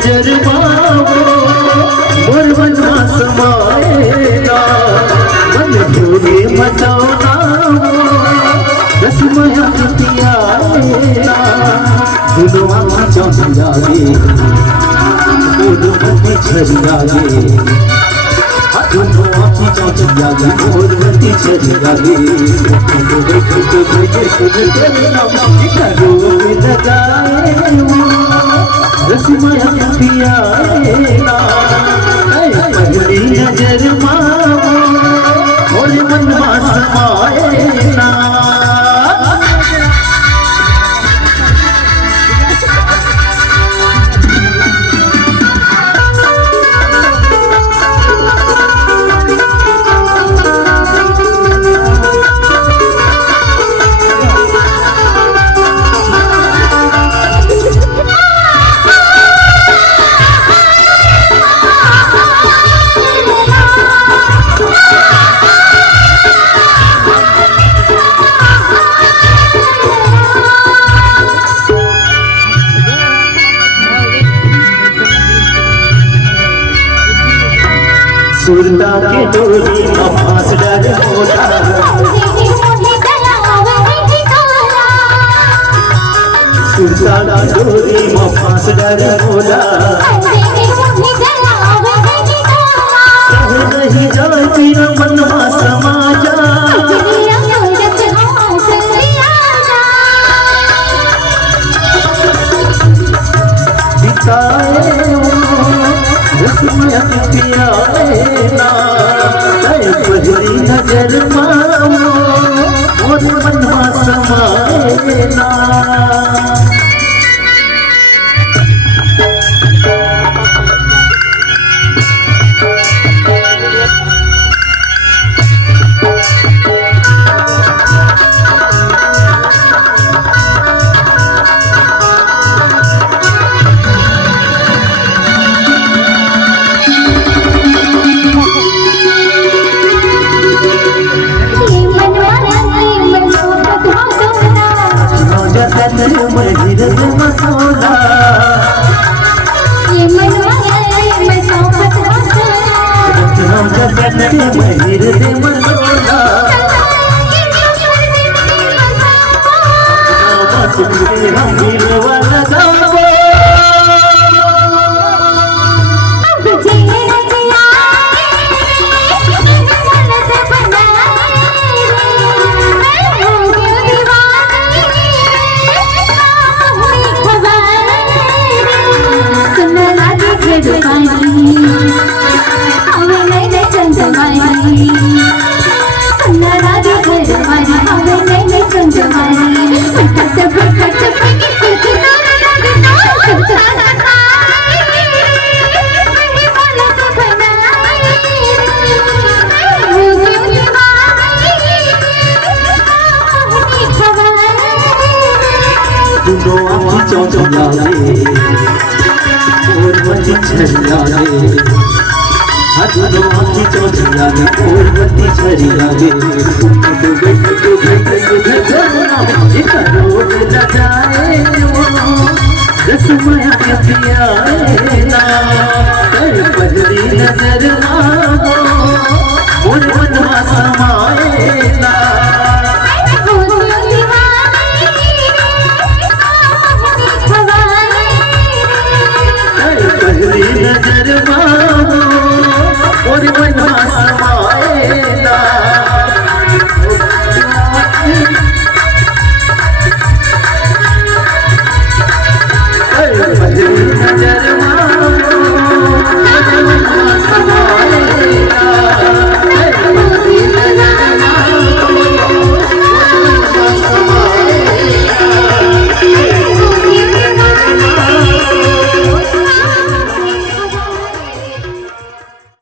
नजर मावो मोर मनवा समाएगा मन भूरे मचाना रसमया पियाएगा दोनों आँखें चौंधिया गे दोनों आँखें झरिया गे दोनों आँखें चौंधिया गे मोर मती झरिया गे रसमया पियाएगा पहली नजर मावो मोर मनवा समाएगा। सुरता के डोरी फांस डर होला सुरता के डोरी फांस डर होला सह नहीं जाती न मनवा समाजा रसमया पियाएगा पहली नजर मावो मोर मनवा समाएगा। महिरद मसौदा ये मनवा मैं सौंपत रखना जगत में महिरद मसौदा हम दिलवा लगाओ दोनों आँखें चौंधिया गे मोर मती झरिया गे दोनों आँखें चौंधिया गे मोर मती झरिया गे रोग लगाए रसमया पियाएगा पहली नजर मावो मोर मनवा समाएगा। पहली नजर मावो